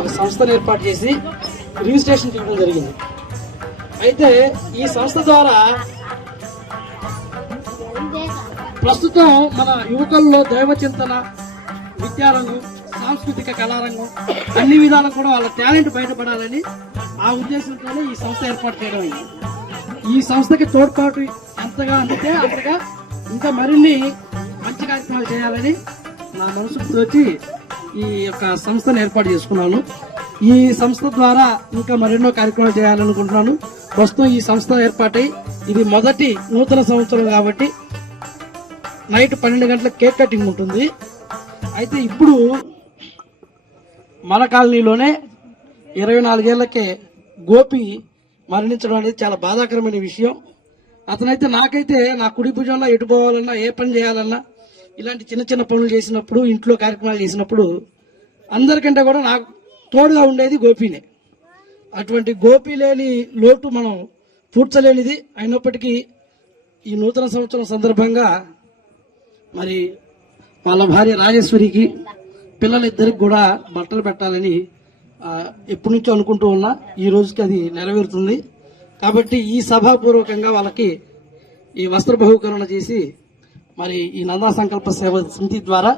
ఒక సంస్థను ఏర్పాటు చేసి రిజిస్ట్రేషన్ చేయడం జరిగింది. అయితే ఈ సంస్థ ద్వారా ప్రస్తుతం మన యువకుల్లో దైవ చింతన, విద్యారంగం, సాంస్కృతిక కళారంగం అన్ని విధాలు కూడా వాళ్ళ టాలెంట్ బయటపడాలని ఆ ఉద్దేశంతోనే ఈ సంస్థ ఏర్పాటు చేయడం అయింది. ఈ సంస్థకి తోడ్పాటు ఎంతగా అందితే అంతగా ఇంకా మరిన్ని మంచి కార్యక్రమాలు చేయాలని నా మనసుకు తోచి ఈ యొక్క సంస్థను ఏర్పాటు చేసుకున్నాను. ఈ సంస్థ ద్వారా ఇంకా మరెన్నో కార్యక్రమాలు చేయాలనుకుంటున్నాను. ప్రస్తుతం ఈ సంస్థ ఏర్పాటై ఇది మొదటి నూతన సంవత్సరం కాబట్టి నైట్ 12 గంటల కేక్ కటింగ్ ఉంటుంది. అయితే ఇప్పుడు మన కాలనీలోనే 24 ఏళ్లకే గోపి మరణించడం అనేది చాలా బాధాకరమైన విషయం. అతనైతే నాకైతే నా కుడి భుజంలో ఎటు పోవాలన్నా, ఏ పని చేయాలన్నా, ఇలాంటి చిన్న చిన్న పనులు చేసినప్పుడు, ఇంట్లో కార్యక్రమాలు చేసినప్పుడు అందరికంటే కూడా నాకు తోడుగా ఉండేది గోపినే. అటువంటి గోపి లేని లోటు మనం పూడ్చలేనిది. అయినప్పటికీ ఈ నూతన సంవత్సరం సందర్భంగా మరి వాళ్ళ భార్య రాజేశ్వరికి, పిల్లలిద్దరికి కూడా బట్టలు పెట్టాలని ఎప్పటి నుంచో అనుకుంటూ ఉన్నా. ఈ రోజుకి అది నెరవేరుతుంది. కాబట్టి ఈ సభాపూర్వకంగా వాళ్ళకి ఈ వస్త్ర బహుకరణ చేసి మరి ఈ నందా సంకల్ప సేవ సమితి ద్వారా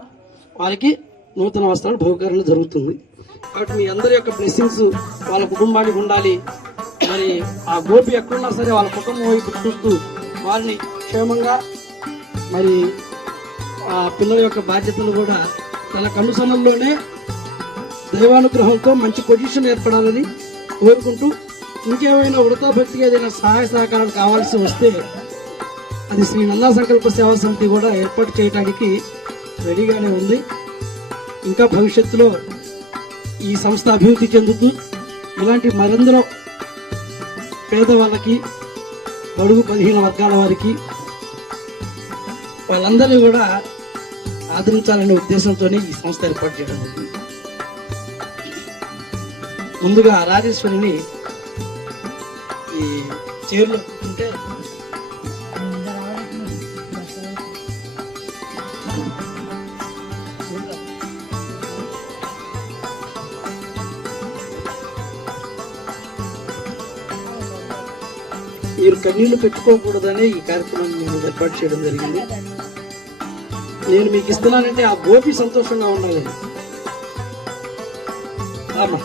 వారికి నూతన వస్త్రాలు బహుకరణ జరుగుతుంది. కాబట్టి మీ అందరి యొక్క బ్లెస్సింగ్స్ వాళ్ళ కుటుంబానికి ఉండాలి. మరి ఆ గోపి ఎక్కడున్నా సరే వాళ్ళ కుటుంబం వైపు చూస్తూ వారిని క్షేమంగా, మరి ఆ పిల్లల యొక్క బాధ్యతలు కూడా తన కనుసనల్లోనే దైవానుగ్రహంతో మంచి పొజిషన్ ఏర్పడాలని కోరుకుంటూ, ఇంకేమైనా వృతాభక్తిగా ఏదైనా సహాయ సహకారాలు కావాల్సి వస్తే అది శ్రీ నందా సంకల్ప సేవా సమితి కూడా ఏర్పాటు చేయడానికి రెడీగానే ఉంది. ఇంకా భవిష్యత్తులో ఈ సంస్థ అభివృద్ధి చెందుతూ ఇలాంటి మరెందరో పేదవాళ్ళకి, బడుగు బలహీన వర్గాల వారికి, వాళ్ళందరినీ కూడా ఆదరించాలనే ఉద్దేశంతో ఈ సంస్థ ఏర్పాటు చేయడం జరిగింది. ముందుగా రాజేశ్వరిని ఈ చైర్లో ఉంటే మీరు కన్నీళ్లు పెట్టుకోకూడదనే ఈ కార్యక్రమాన్ని నేను ఏర్పాటు చేయడం జరిగింది. నేను మీకు ఇస్తున్నానంటే ఆ గోపి సంతోషంగా ఉండాలి. అమ్మా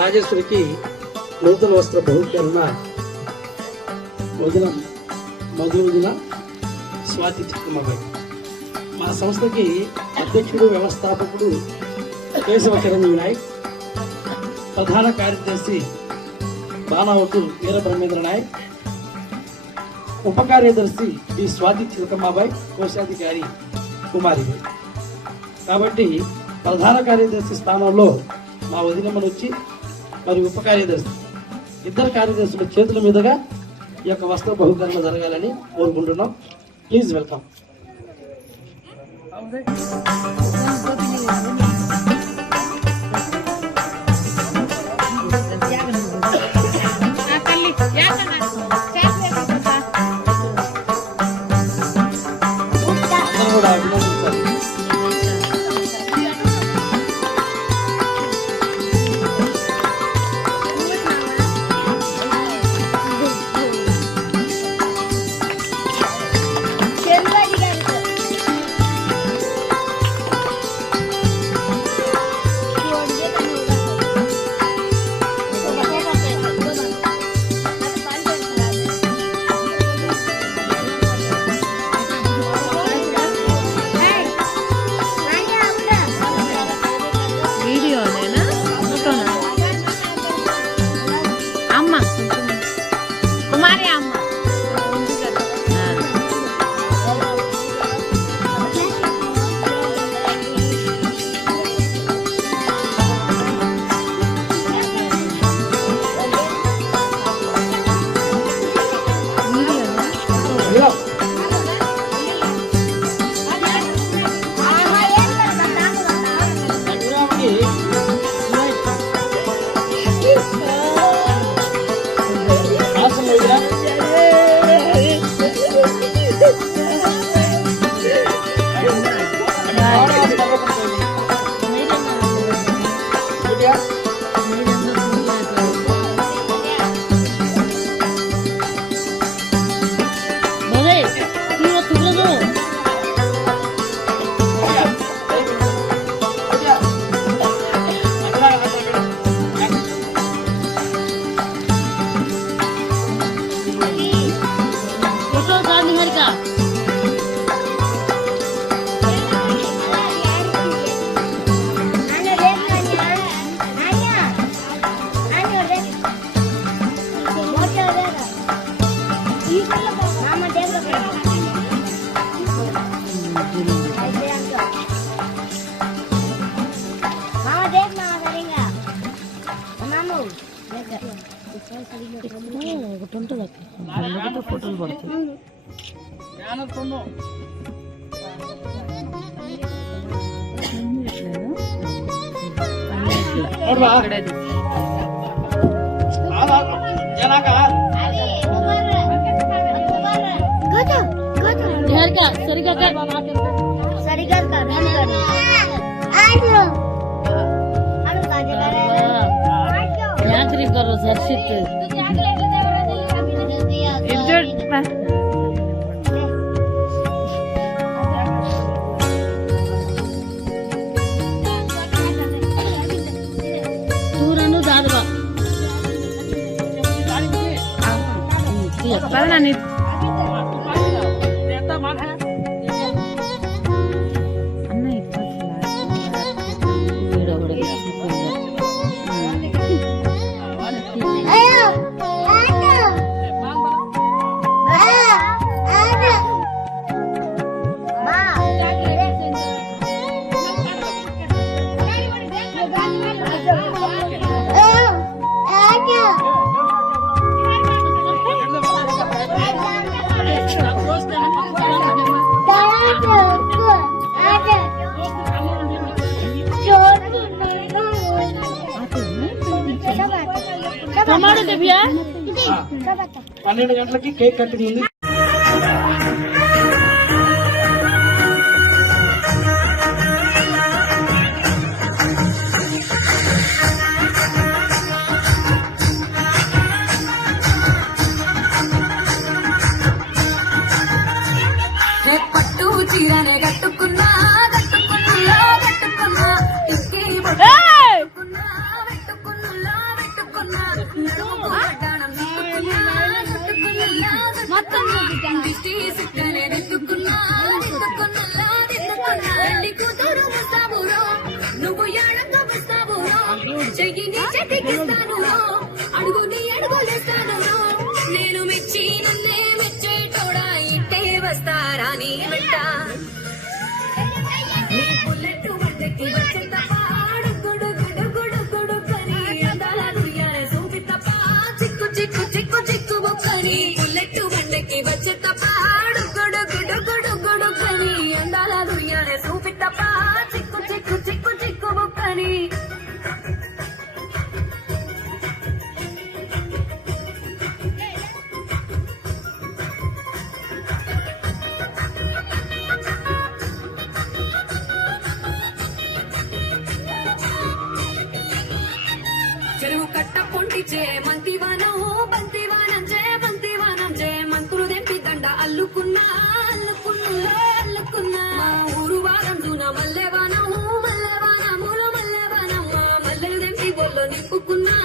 రాజేశ్వరికి నూతన వస్త్ర బహుకరణ మధువదిన స్వాతి చిక్కమ్మగారు. మా సంస్థకి అధ్యక్షుడు, వ్యవస్థాపకుడు కేశవ చిరంజీవి నాయక్, ప్రధాన కార్యదర్శి బాణావతు వీరబ్రహ్మేంద్ర నాయక్, ఉప కార్యదర్శి బి స్వాతి చిలకమ్మాబాయి, కోశాధికారి కుమారిబాయి. కాబట్టి ప్రధాన కార్యదర్శి స్థానంలో మా వదినమ్మను వచ్చి, మరి ఉప కార్యదర్శి, ఇద్దరు కార్యదర్శుల చేతుల మీదుగా ఈ యొక్క వస్త్ర బహుకరణ జరగాలని కోరుకుంటున్నాం. Please welcome. 12 గంటలకి కేక్ కటింగ్ ఉంది. పట్టు చీరనే కట్టుకున్నా నువ్వు ఏడంగా వస్తావు చెయ్యిని చెతికిస్తాను అడుగుని అడుగులేస్తాను నేను మెచ్చి నన్నే మెచ్చేటోడా ఇంటే వస్తారా నీ వెంట నీ బుల్లెట్ వంటకి వచ్చే తప్ప గుడు గుడు గుడు గుడు కని అందాల దుర్యానే సూపి తప్ప చిక్కు చిక్కు చిక్కు చిక్కు బొక్కని బుల్లెట్ వంటకి వచ్చే తప్ప గుడు గుడు గుడు గుడు కని అందాల దుర్యానే సూపి తప్ప చిక్కు చిక్కు చిక్కు చిక్కు బొక్కని చెరువు కట్ట పొంటిచే మంతివానం బంతివానం చే మంతులు దెంపి దండ అల్లుకున్నా ఊరు వారం దూన మల్లెవానములు మల్లెలు దెంపి బొల్లో నిప్పుకున్నా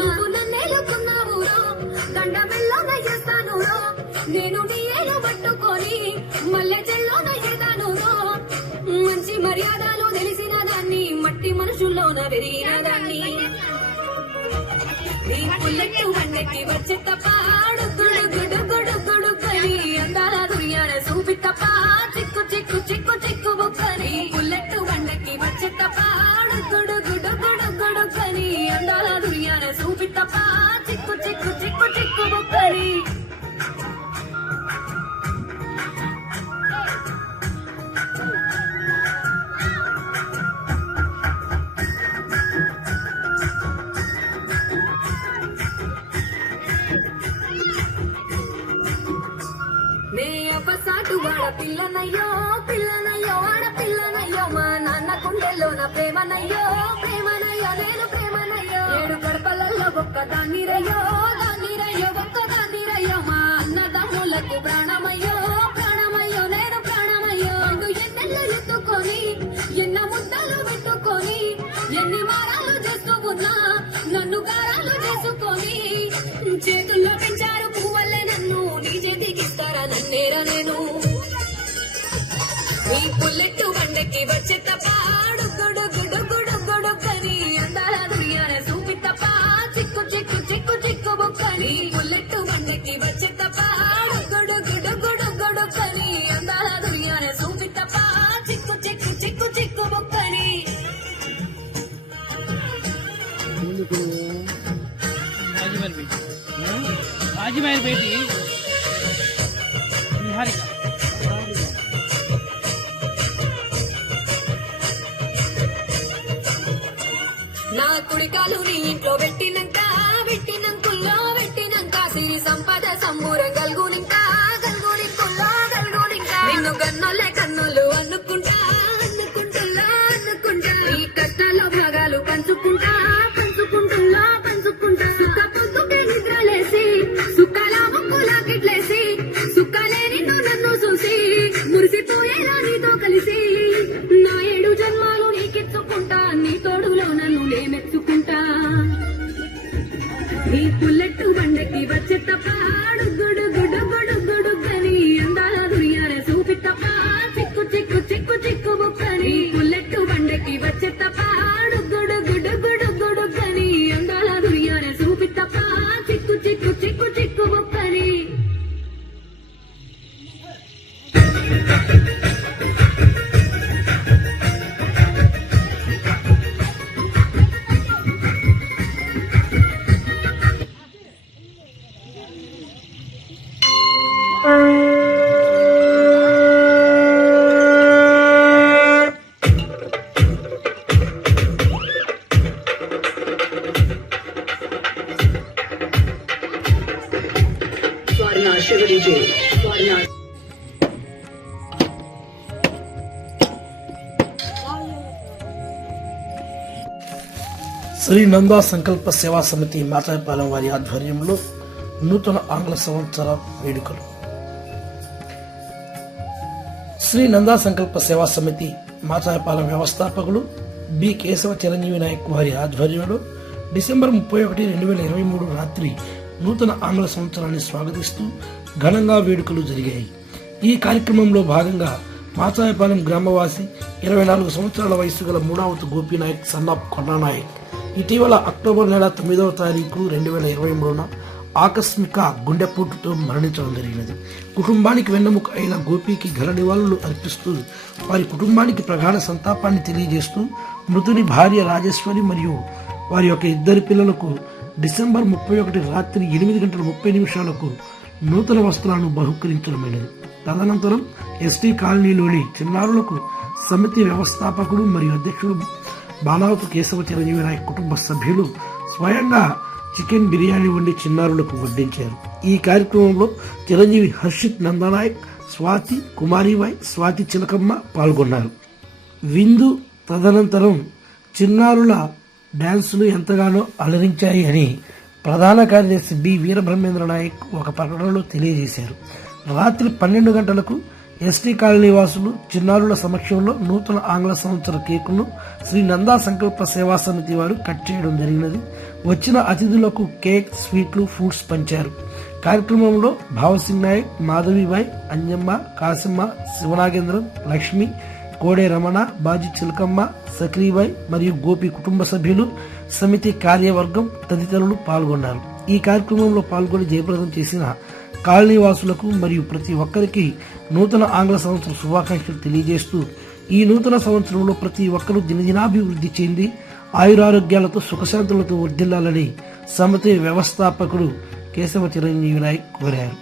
నువ్వు నన్నేలుకున్నావు దండ మెల్లోన చేస్తాను నేను నీ ఏలు పట్టుకొని మల్లె చెల్లోన చేదాను మంచి మర్యాదలు తెలిసిన దాన్ని మట్టి మనుషుల్లోన పెరిగిన దాన్ని నీ పుల్లెట్టు వండకి వచ్చే తప్ప గుడు గుడు గుడు గుడు కని అందాల దుర్యాన సూపి తప్ప చిక్కు చిక్కు చిక్కు చిక్కు బుక్కని పుల్లెట్టు వండకి వచ్చే తప్ప గుడు గుడు గుడు గుడు కని అందాల దుర్యాన సూపి తప్ప చిక్కు చిక్కు చిక్కు చిక్కు బుక్కని సాటు వాడ పిల్లనయ్యో ఆడపిల్లనయ్యో మా నాన్న కుండెల్లోన ప్రేమనయ్యో నేను ప్రేమనయ్యో 7 గడపలలో ఒక్క దాన్నిరయ్యో ఒక్క దాన్నిరయ్యో మా అన్నదమ్ములకు ప్రాణమయ్యో నేను ప్రాణమయ్యో ఎన్నెళ్ళు ఎత్తుకొని ఎన్న ముద్దలు పెట్టుకొని ఎన్ని మారాలు చేసుకున్నా నన్ను గారాలు చేసుకొని చేతుల్లో పెంచారు పువ్వల్లే నన్ను నీ చేతికిస్తారా నన్నేరా నేను నీ పుల్లెట్టు బండకి వచ్చే తప్ప గుడు గుడు గుడు గుడు కని అందాల దుర్యాన సూపి తప్ప చిక్కు చిక్కు చిక్కు చిక్కు బుక్కని పుల్లెట్టు బండకి వచ్చే తప్ప గుడు గుడు గుడు గుడు కని అందాల దుర్యాన సూపి తప్ప చిక్కు చిక్కు చిక్కు చిక్కు బుక్కని రాజమహల్ బేటీ నిహారిక. నా కుడికాలు నీ ఇంట్లో పెట్టినంక సిరి సంపద సంబూరం గల్గునింక నిన్ను గన్నోలే కన్నులు అనుకుంటా ఈ కష్టాల్లో భాగాలు పంచుకుంటా సుఖ పొద్దుకే నిద్రలేసి సుఖాల ముక్కులా కిట్లేసి సుఖాలే నిన్ను నన్ను చూసి మురిసిపోయేలా నీతో కలిసి నా 7 జన్మాలు నీకెత్తుకుంటా నీ తోడులో నన్ను నేమెత్తుకుంటా నీ పుల్లెట్టు బండకి వచ్చే తప్ప గుడు గుడు గుడు గుడు కని అందాల దునియానే చూపి తప్ప చిక్కు బుక్కని పుల్లెట్టు బండకి వచ్చే తప్ప గుడు గుడు గుడు గుడు కని అందాల దునియానే చూపి తప్ప చిక్కు బుక్కని శ్రీ నందా సంకల్ప సేవా సమితి మాతాయపాలెం వారి ఆధ్వర్యంలో నూతన ఆంగ్ల సంవత్సర వేడుకలు. శ్రీ నందా సంకల్ప సేవా సమితి మాతాయపాలెం వ్యవస్థాపకులు బి కేశవ చిరంజీవి నాయక్ వారి ఆధ్వర్యంలో డిసెంబర్ 31, 2023 రాత్రి నూతన ఆంగ్ల సంవత్సరాన్ని స్వాగతిస్తూ ఘనంగా వేడుకలు జరిగాయి. ఈ కార్యక్రమంలో భాగంగా మాచాయపాలెం గ్రామవాసి 24 సంవత్సరాల వయసు గల మూడావతు గోపీనాయక్ సన్నాప్ కొండానాయక్ ఇటీవల అక్టోబర్ నెల 9వ తారీఖు 2023న ఆకస్మిక గుండెపోటుతో మరణించడం జరిగినది. కుటుంబానికి వెన్నెముక అయిన గోపీకి ఘన నివాళులు అర్పిస్తూ వారి కుటుంబానికి ప్రగాఢ సంతాపాన్ని తెలియజేస్తూ మృతుని భార్య రాజేశ్వరి మరియు వారి యొక్క 2 పిల్లలకు డిసెంబర్ 31 రాత్రి 8:30 నూతన వస్త్రాలను బహుకరించడమైనది. తదనంతరం ఎస్టీ కాలనీలోని చిన్నారులకు సమితి వ్యవస్థాపకుడు మరియు అధ్యక్షుడు బాలావతు కేశవ చిరంజీవి నాయక్ కుటుంబ సభ్యులు స్వయంగా చికెన్ బిర్యానీ వండి చిన్నారులకు వడ్డించారు. ఈ కార్యక్రమంలో చిరంజీవి హర్షిత్ నందనాయక్, స్వాతి కుమారిబాయ్, స్వాతి చిలకమ్మ పాల్గొన్నారు. విందు తదనంతరం చిన్నారుల డ్యాన్సులు ఎంతగానో అలరించాయి అని ప్రధాన కార్యదర్శి బి వీరబ్రహ్మేంద్ర నాయక్ ఒక ప్రకటనలో తెలియజేశారు. రాత్రి 12 గంటలకు ఎస్టీ కాలనీ వాసులు చిన్నారుల సమక్షంలో నూతన ఆంగ్ల సంవత్సర కేకును శ్రీ నందా సంకల్ప సేవా సమితి వారు కట్ చేయడం జరిగినది. వచ్చిన అతిథులకు కేక్, స్వీట్లు, ఫ్రూట్స్ పంచారు. కార్యక్రమంలో భావసింగ్ నాయక్, మాధవిబాయ్, అంజమ్మ, కాసిమ్మ, శివనాగేంద్రం, లక్ష్మి, కోడే రమణ, బాజీ చిలకమ్మ, సక్రీబాయ్ మరియు గోపి కుటుంబ సభ్యులు, సమితి కార్యవర్గం తదితరులు పాల్గొన్నారు. ఈ కార్యక్రమంలో పాల్గొని జయప్రదం చేసిన కాలనీవాసులకు మరియు ప్రతి ఒక్కరికి నూతన ఆంగ్ల సంవత్సర శుభాకాంక్షలు తెలియజేస్తూ ఈ నూతన సంవత్సరంలో ప్రతి ఒక్కరూ దినదినాభివృద్ధి చెంది ఆయురారోగ్యాలతో సుఖశాంతులతో వర్ధిల్లాలని సమితి వ్యవస్థాపకుడు కేశవ చిరంజీవి నాయక్ కోరారు.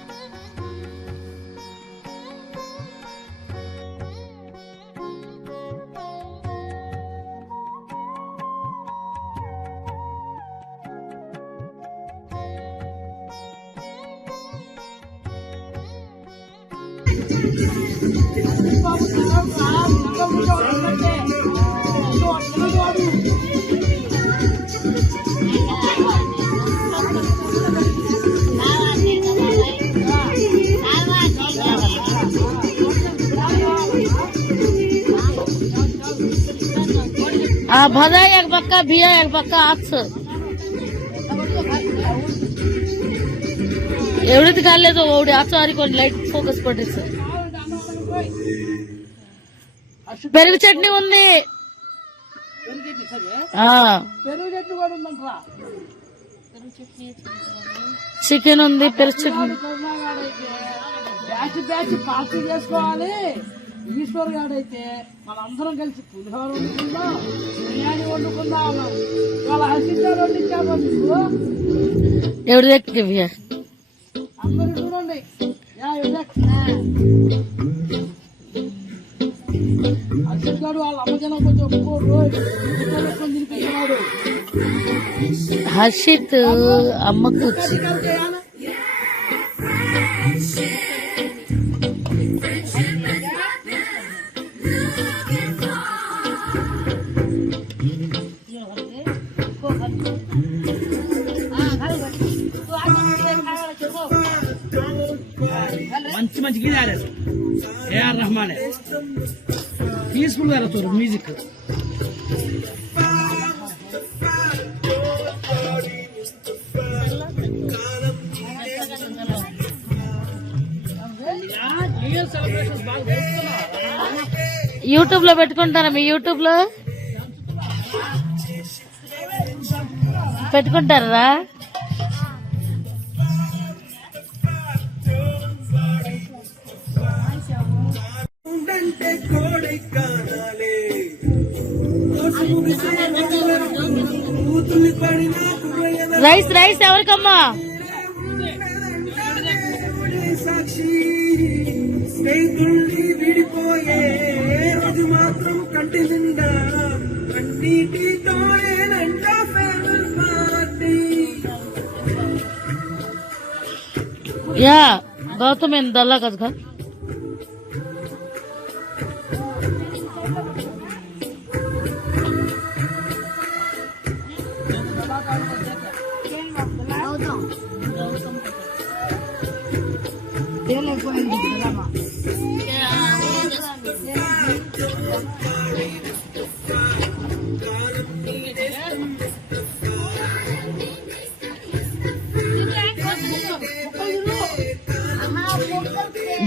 भजा एक बक्का भिया एक बक्का आच एवढीच घालले तो एवढे आचारी कोण लाईट फोकस पडायचं. పెరుగు చట్నీ ఉంది. చికెన్ ఉంది, పెరుగు చట్నీ. పార్టీ చేసుకోవాలి. ఈశ్వర్ గాడైతే మనందరం కలిసి పులిహోర వండుకుందాం, బిర్యానీ వండుకుందాం. వాళ్ళ హర్షిస్తారు వండించాము. ఎవరి దగ్గర అందరూ చూడండి అసలు వాళ్ళ అమ్మజనం కొంచెం ఒప్పుకోరు ఇంట్లో పెట్టుకొని తినిపిస్తున్నాడు. హర్షిత్ అమ్మకు వచ్చి మంచి మంచి గీత ఆడారు. ఏఆర్ రెహమాన్ పీస్ఫుల్ గా రాస్తారు మ్యూజిక్. యూట్యూబ్ లో పెట్టుకుంటారా? మీ యూట్యూబ్ లో పెట్టుకుంటారా? Rice rice ఎవరికమ్మా? సాక్షి స్నేహితుల్ని విడిపోయే రోజు మాత్రం కంటి నిండా కన్నీటితోనేనంట ఫేర్వెల్ పార్టీ. యా గౌతమ్ ఏం దల్లా కదా.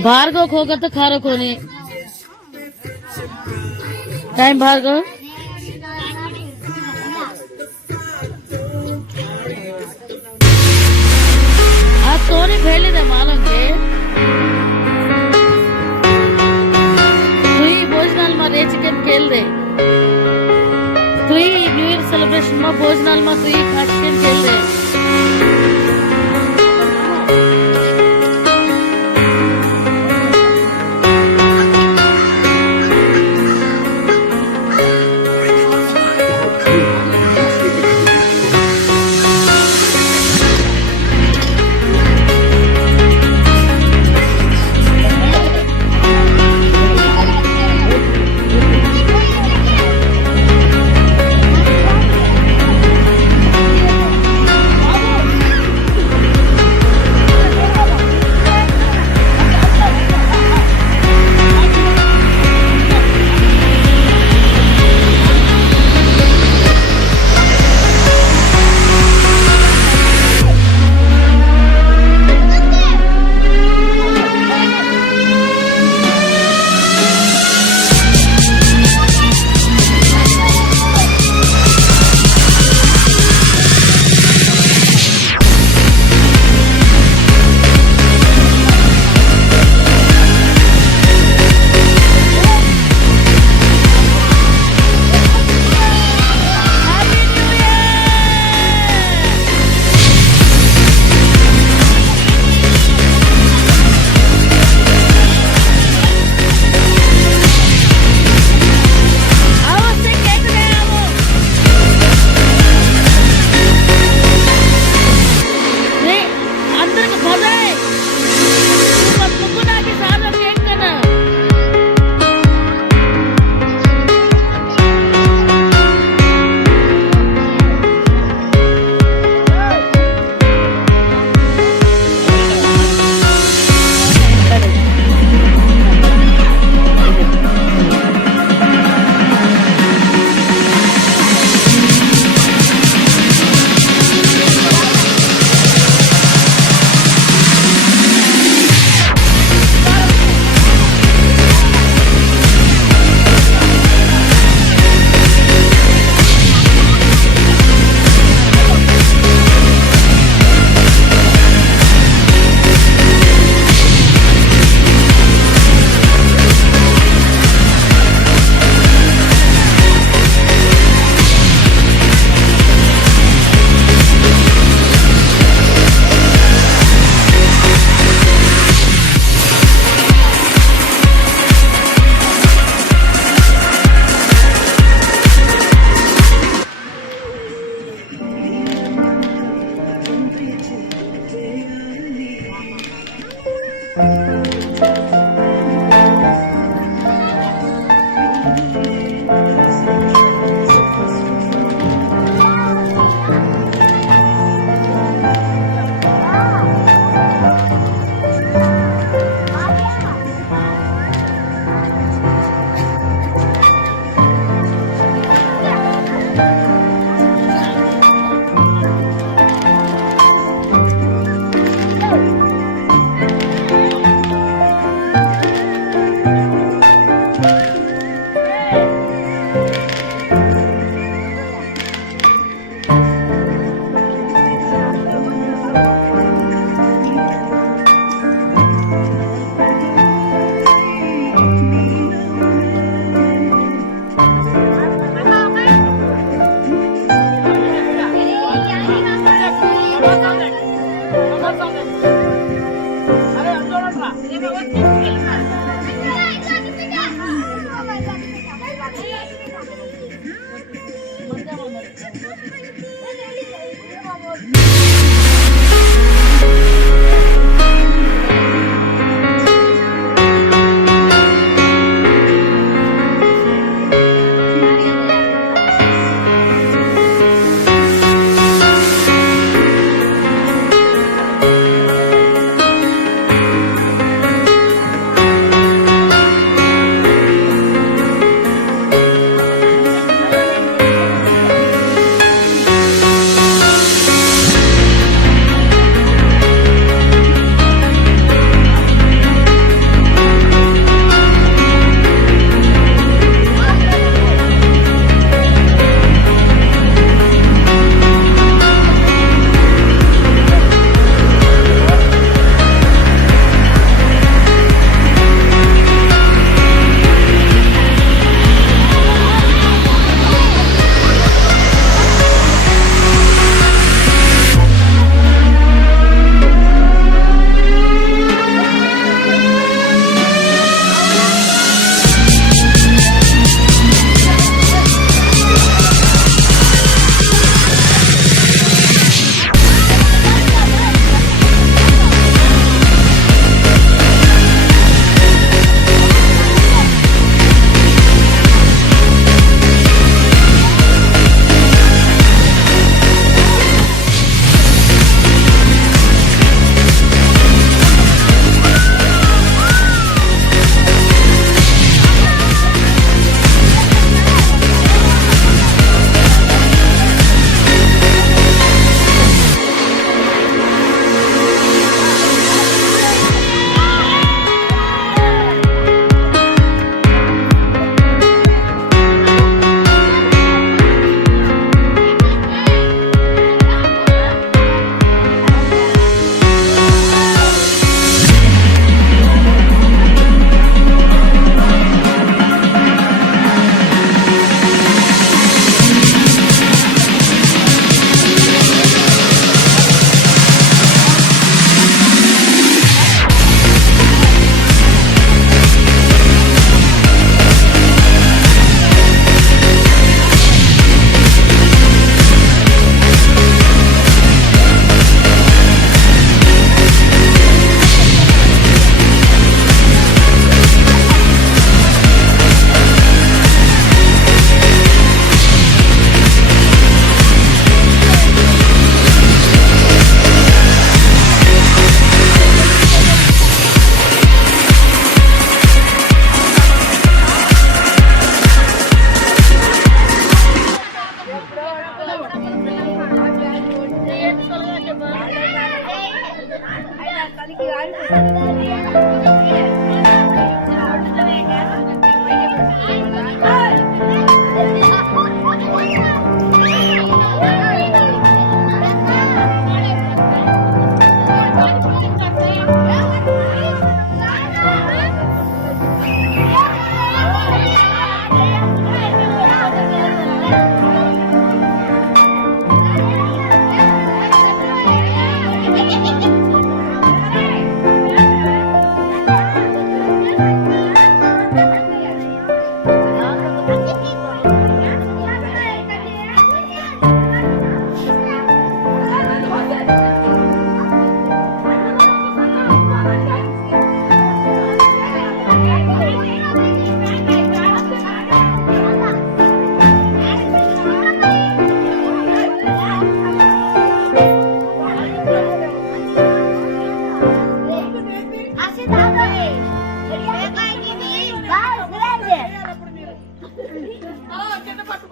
भार्गव खो कर तो खारो कोने टाइम भार्गव आज सोने फैले थे मालूम के तुई भोजनाल में रे चिकन खेल दे तुई न्यू ईयर सेलिब्रेशन में भोजनाल में तुई खास चिकन खेल दे.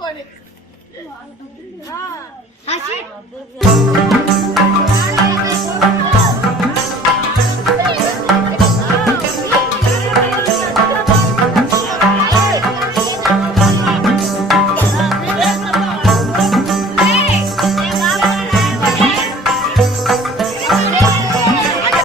అని